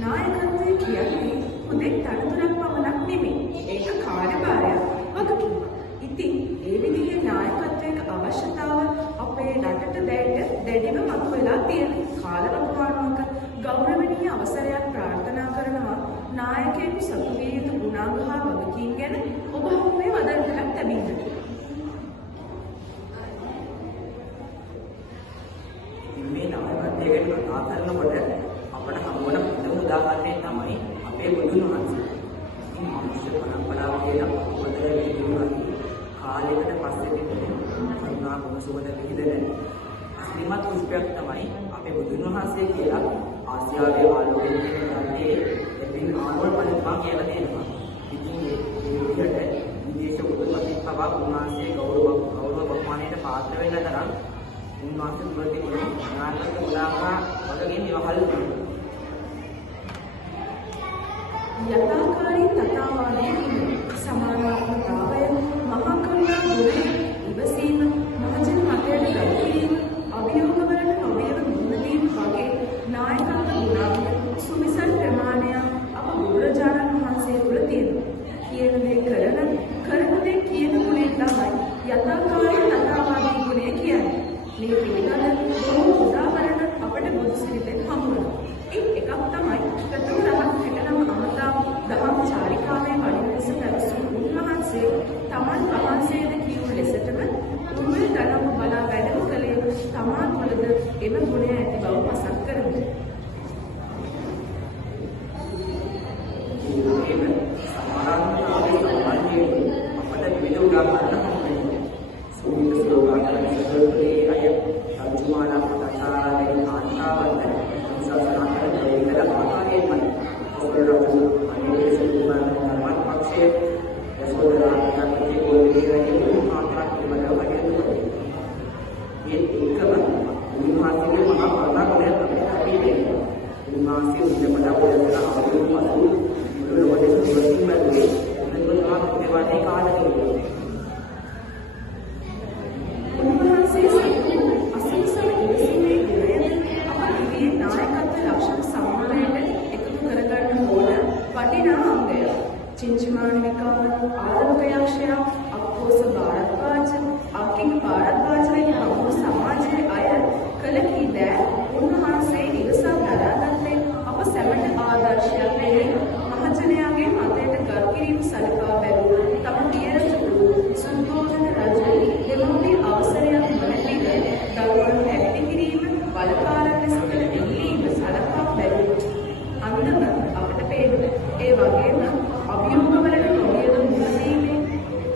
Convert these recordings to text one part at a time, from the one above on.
නායකත්වය කියන්නේ හොඳේ තනතුරක් පමණක් නෙමෙයි. ඒක කාර්යභාරයක් වගකීමක්. ඉතින් ඒ විදිහේ නායකත්වයක අවශ්‍යතාව අපේ රටට දැඩිව මතුවලා තියෙන කාලවකවානුවක ගෞරවනීය අවසරයක් ප්‍රාර්ථනා කරනවා නායකයෙකු සතු විය යුතු ගුණාංග හා වගකීම් ගැන ඔබ හමුවේ වදන්තයක් තැබීමට. මේ නායකත්වය ගැන කතා කරනකොට අපට හමුවන ප්‍රථම උදාහරණය තමයි අපේ බුදුන් වහන්සේ. ඉතින් මනුෂ්‍ය පරම්පරාව කියලා පොතේ විදුණා කාලයකට පස්සේ තිබෙන කරුණා ගුණ සුවඳ විහිදෙන අස්ලිමත් පුෂ්පයක් තමයි අපේ බුදුන් වහන්සේ කියලා ආසියාවේ ආලෝකයෙන් යන්නේ එපින් ආවල් පරිපා කියලා දෙනවා. ඉතින් මේ විදිහට විදේශ උද්දපති පවා උන්වහන්සේ ගෞරව බහුමානයට පාත්‍ර වෙන තරම් උන්වහන්සේ තුළදී නායක උදාහරණ වගකීම් ඉවහල් කරනවා. යථාකාරී තථාවාදී සමානාත්මතාවය මහා කරුණා ගුණය ඉවසීම මහජන මතයට ගෞරවීම අභියෝගවලට නොබියව මුහුණ දීම වගේ නායකත්ව ගුණාංග සුවිසල් ප්‍රමාණයක් අප බුදුරජාණන් වහන්සේ තුළ තියෙනවා. කියන දේ කරන දේ කියන ගුණය තමයි යථාකාරී තථාවාදී ගුණය කියන්නේ. මේ පිළිගන්න බොහෝ උදාහරණ අපට බුදු සිරිතෙන් හමු වෙනවා. එකක් තමයි ප්‍රථම රහත් පිටනම අමතා දහම් චාරිකාවේ වඩින ලෙස පැවසූ උන්වහන්සේ තමන් වහන්සේද කියූ ලෙසටම උඹේ ධනම බලා වැඩම කළේ තමන් වලද එම ගුණය ඇති බව පසක් කරමු. අපට විවිධ උදාහරණ හමුවෙනවා. සූත්‍ර ස්ලෝගාන විසර්ගයේ අය අනුමාන කතාරාවේ ආකාරවල සංස්කාරයන් දෙකල ආකාරයෙන්ම ඔබරවු අනිත් සුදුමාන ධර්මත් පක්ෂයේ යසෝදරාගේ පොළොවේ ආකාරයක් තිබෙනවා වගේ. මේ එකම උන්වහන්සේගේ මහා පරණාගමනය තමයි තියෙන්නේ. උන්වහන්සේ උන්වහන්සේ පොළොවේ ආවුරු පසු මුළු වටේ සුවඳින් මැදුවේ උන්වහන්සේ දේවාලේ කාලේ चिंचमाणिका आलोकयाक्षया अक्कोस भारद्वाज आकिंग भारद्वाज वेन हमु समाजे अय कलकी दෑ උන්වහන්සේ ඉවසා දරාගත්තේ අප සැමට ආදර්ශයක් වෙන මහජනයාගේ මතයට ගරු කිරීම සලකා බැලූ තම පියරජු සුද්ධෝදන රජු දෙමෝපිය අවසරයක් නොමැතිව දරුවන් පැවිදි කිරීම බලකාරක ලෙස කළ දෙල්ලීම සලකා බැලූ අන්දම අපට පේනවා. ඒ වගේම අභියෝගවලට නොබියව මුහුණ දීමේ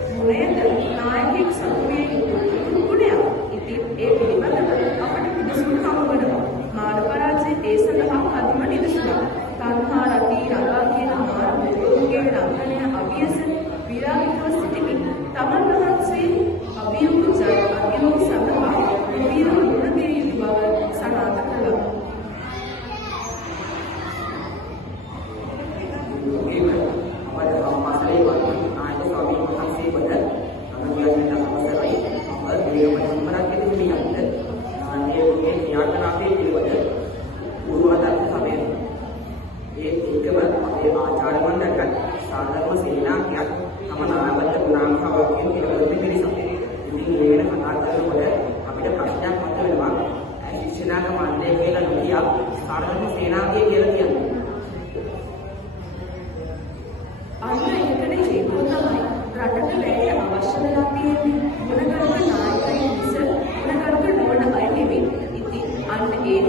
ගුණයද නායකයෙක් සතු විය යුතු ගුණයක්. ඉතින් ඒ පිළිබඳව අපට විදසුන් හමු වෙනවා. මාන පරාජය ඒ සඳහා කදිම නිදසුනක්. තණ්හා රති රඟා කියන මාන මුතුන්ගේ රංගනය අභියස විරාගීව සිටිමින් තමන් වහන්සේ අභියෝග සඳහා නොබියව මුහුණ දිය යුතු බව සනාථ කළා. ඒ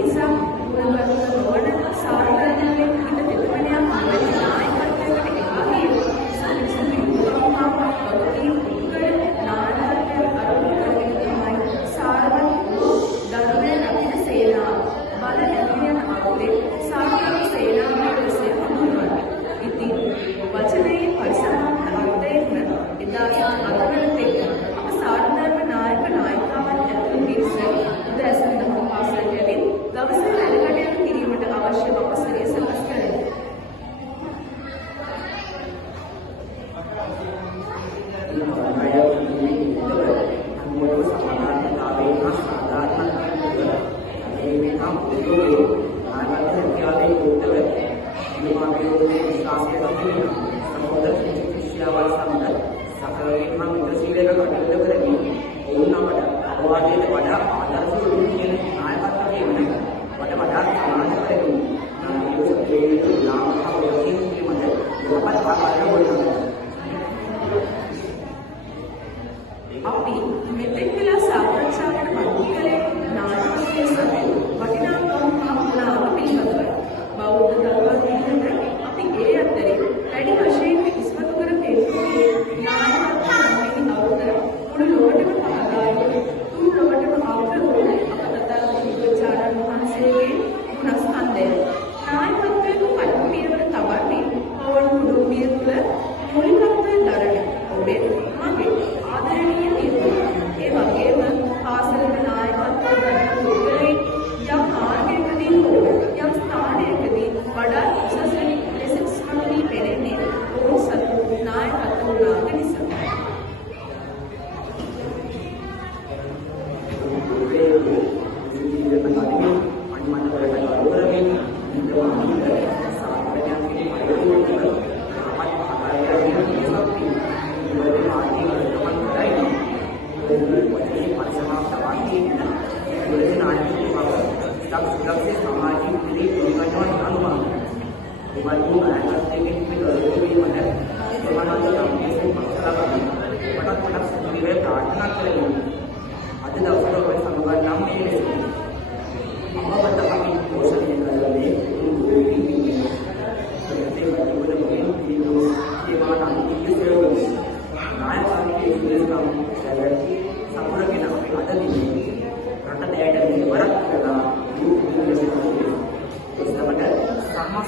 මම මිත්‍රශීලයක කටයුතු කරන්නේ වුණාට අවවාදයට වඩා ආදර්ශ වූ කියන නායකත්වයේ වෙන වඩා සමාජ කරගන්න නායකත්වයේ ලාභකවකින් පිළිමද ඔබත් ආකාරය වුණා. අපි මෙතෙක් වෙලා සාකච්ඡාවට මතු කළේ නාටකයේ සමය වටිනාකම් හා පිළිබඳව. බෞද්ධ ධර්මයේ අපි ඒ අතරේ වැඩි වශයෙන් ඉස්මතු කර තේරුවේ නාටකයේ අවතර මුළු ලෝකෙම පහදාගෙන තුන් ලෝකෙම ආවරණ අප තථාගත බුදුචාරණ වහන්සේගේ ගුණස්කන්ධය නායකත්වයේ පළමු පියවර තබන්නේ පවන කුඩුම්බිය තුළ මූලිකත්වයේ දරන ඔබේ මගේ ආදරණීය පියවර. ඒ වගේම ආසනක නායකත්වයේ දරන පුද්ගලයන් යම් මාර්ගයකදී හෝ යම් ස්ථානයකදී වඩා උසස් ලෙස ස්මරණී පෙනෙන්නේ ඔවුන් සතු නායකත්ව ගුණාංග නිසා. sama